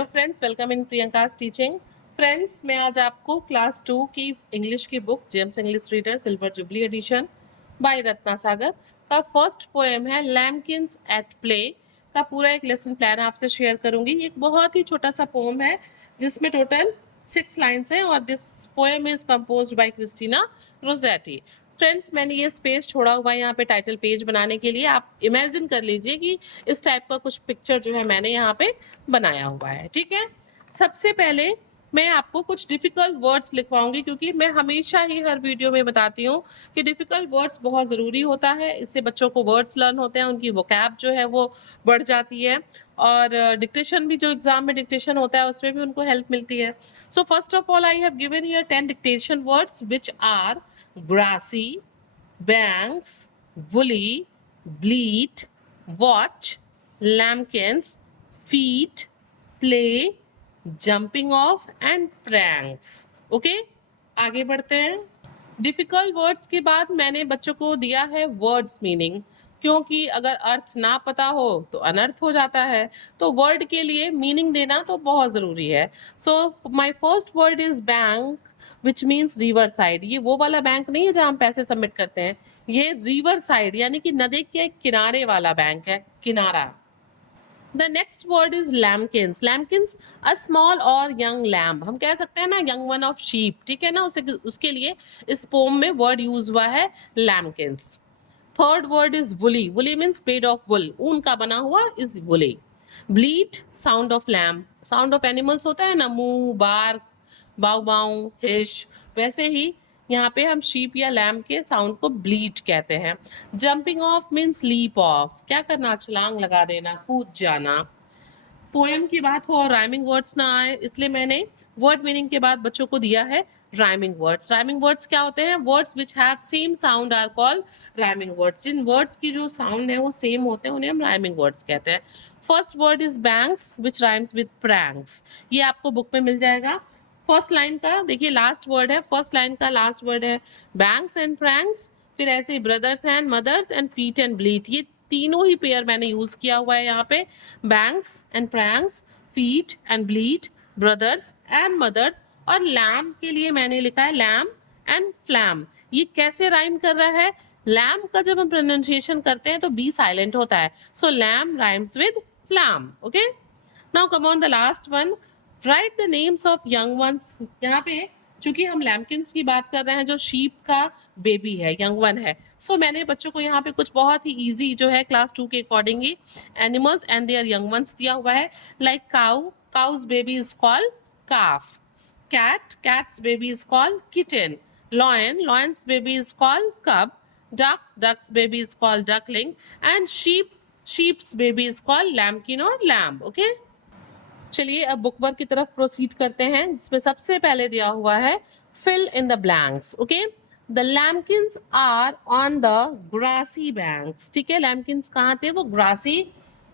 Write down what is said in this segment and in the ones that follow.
Hello friends, welcome in Priyanka's teaching. Friends, मैं आज आपको क्लास 2 की इंग्लिश की book Gems English reader silver jubilee edition by Ratna Sagar का फर्स्ट पोएम है लैम्किंस एट प्ले का पूरा एक लेसन प्लान आपसे शेयर करूंगी। ये एक बहुत ही छोटा सा पोएम है जिसमें टोटल 6 लाइन्स हैं और this poem is composed by Christina Rossetti. Friends, मैंने ये स्पेस छोड़ा हुआ है यहाँ पे टाइटल पेज बनाने के लिए। आप इमेजिन कर लीजिए कि इस टाइप का कुछ पिक्चर जो है मैंने यहाँ पे बनाया हुआ है। ठीक है, सबसे पहले मैं आपको कुछ डिफिकल्ट वर्ड्स लिखवाऊंगी क्योंकि मैं हमेशा ही हर वीडियो में बताती हूँ कि डिफिकल्ट वर्ड्स बहुत ज़रूरी होता है। इससे बच्चों को वर्ड्स लर्न होते हैं, उनकी वोकैब जो है वो बढ़ जाती है और डिक्टेशन भी, जो एग्जाम में डिक्टेशन होता है उसमें भी उनको हेल्प मिलती है। So first of all I have given here 10 dictation words which are grassy, banks, woolly, bleat, watch, lambkins, feet, play, jumping off and pranks. Okay, आगे बढ़ते हैं। डिफिकल्ट वर्ड्स के बाद मैंने बच्चों को दिया है वर्ड्स मीनिंग, क्योंकि अगर अर्थ ना पता हो तो अनर्थ हो जाता है, तो वर्ड के लिए मीनिंग देना तो बहुत ज़रूरी है। So my first word is bank which means river side. ये वो वाला बैंक नहीं है जहाँ हम पैसे सबमिट करते हैं, ये रिवर साइड यानी कि नदी के किनारे वाला बैंक है, किनारा। The next word is lambkins. Lambkins a small और यंग लैम्ब, हम कह सकते हैं ना यंग वन ऑफ शीप। ठीक है ना, उसके लिए इस पोम में वर्ड यूज हुआ है lambkins. Third word is woolly. Woolly means made of wool, ऊन का बना हुआ is woolly. Bleat sound of lamb, sound of animals होता है ना, मूव, बार्क, बाउ बाउ, हिश, वैसे ही यहाँ पे हम शीप या लैम्ब के साउंड को ब्लीट कहते हैं। Jumping off means leap off, क्या करना, छलांग लगा देना, कूद जाना। पोएम की बात हो और राइमिंग वर्ड्स ना आए, इसलिए मैंने वर्ड मीनिंग के बाद बच्चों को दिया है राइमिंग वर्ड्स। राइमिंग वर्ड्स क्या होते हैं? Words which have same sound are called rhyming words. जिन वर्ड्स की जो साउंड है वो सेम होते हैं उन्हें हम राइमिंग वर्ड्स कहते हैं। First word is banks which rhymes with pranks. ये आपको बुक में मिल जाएगा। फर्स्ट लाइन का देखिए लास्ट वर्ड है, फर्स्ट लाइन का लास्ट वर्ड है बैंक्स एंड प्रैंक्स। फिर ऐसे brothers and mothers and feet and bleat, ये तीनों ही पेयर मैंने यूज किया हुआ है यहाँ पे। Banks and pranks, feet and bleat, brothers and mothers, और लैम के लिए मैंने लिखा है लैम एंड फ्लैम। ये कैसे राइम कर रहा है? लैम का जब हम प्रोनाउंसिएशन करते हैं तो बी साइलेंट होता है, so lamb rhymes with flam. Okay, now come on the last one, write the names of young ones. यहाँ पे चूंकि हम लैम्किंस की बात कर रहे हैं जो शीप का बेबी है, यंग वन है, सो मैंने बच्चों को यहाँ पे कुछ बहुत ही इजी जो है क्लास 2 के अकॉर्डिंग ही animals and their young ones दिया हुआ है। Like cow, cow's baby is called calf. cat, cat's baby is called kitten. Lion, lion's baby is called cub. Duck, duck's baby is called duckling. And sheep, sheep's baby is called lambkin or lamb. Okay? चलिए अब book work की तरफ proceed करते हैं, जिसमें सबसे पहले दिया हुआ है fill in the blanks. Okay, the lambkins are on the grassy banks. ठीक है, लैम्किंस कहाँ थे? वो ग्रासी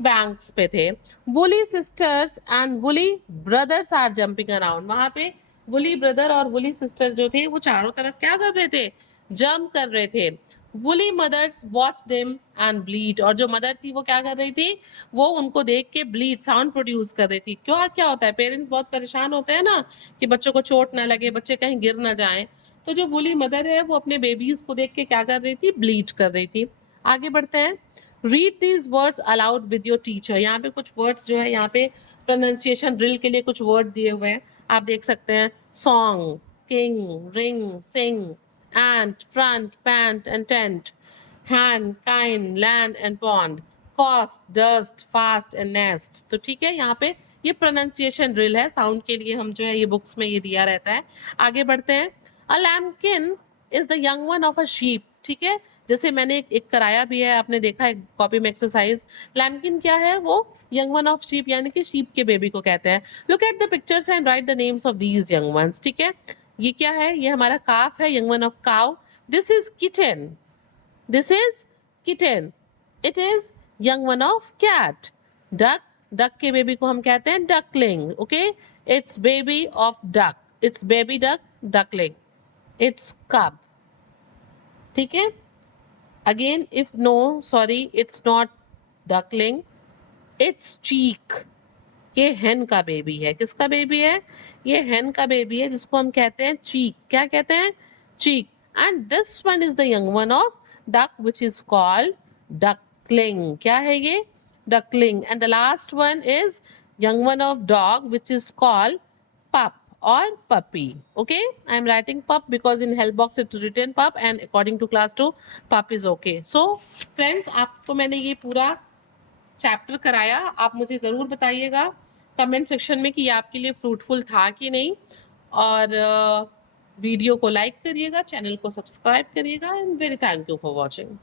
बैंक्स पे थे। Woolly sisters and woolly brothers are jumping around. वहां पे वुली ब्रदर और वुली सिस्टर जो थे वो चारों तरफ क्या कर रहे थे? जंप कर रहे थे। Woolly mothers watch them and bleat, और जो मदर थी वो क्या कर रही थी? वो उनको देख के ब्लीड साउंड प्रोड्यूस कर रही थी। क्यों, क्या होता है, पेरेंट्स बहुत परेशान होते हैं ना कि बच्चों को चोट ना लगे, बच्चे कहीं गिर ना जाएं, तो जो वुली मदर है वो अपने बेबीज को देख के क्या कर रही थी? ब्लीड कर रही थी। आगे बढ़ते हैं। Read these words allowed with your teacher. यहाँ पे कुछ वर्ड्स जो है यहाँ पे प्रोनाउंसिएशन ड्रिल के लिए कुछ वर्ड दिए हुए हैं, आप देख सकते हैं। Song, king, ring, Singh, ant, front, pant and tent, hand, kind, land and pond, cost, dust, fast and nest। तो ठीक है, यहाँ पे ये प्रोनाउंसिएशन ड्रिल है, साउंड के लिए हम जो है ये बुक्स में ये दिया रहता है। आगे बढ़ते हैं। A lambkin is the young one of a sheep. ठीक है, जैसे मैंने एक कराया भी है, आपने देखा एक कॉपी में एक्सरसाइज। लैम्किन क्या है? वो यंग वन ऑफ शीप यानी कि शीप के बेबी को कहते हैं। Look at the pictures and write the names of these young ones. ठीक है, ये क्या है? ये हमारा काफ है, young one of cow. This is kitten, this is kitten. It is young one of cat. Duck, duck के baby को हम कहते हैं duckling. Okay, it's baby of duck, it's baby duck, duckling. It's cub. ठीक है, again if no, sorry, it's not duckling, it's चीक। ये hen का baby है। किसका बेबी है? ये hen का बेबी है जिसको हम कहते हैं चीक। क्या कहते हैं? Chick. And this one is the young one of duck which is called duckling. क्या है ये? Duckling. And the last one is young one of dog which is called pup or puppy. Okay, I am writing pup because in help box it's written pup and according to class 2 pup is okay. So friends, आपको मैंने ये पूरा chapter कराया। आप मुझे ज़रूर बताइएगा comment section में कि ये आपके लिए फ्रूटफुल था कि नहीं। और वीडियो को लाइक करिएगा, चैनल को सब्सक्राइब करिएगा and very thank you for watching.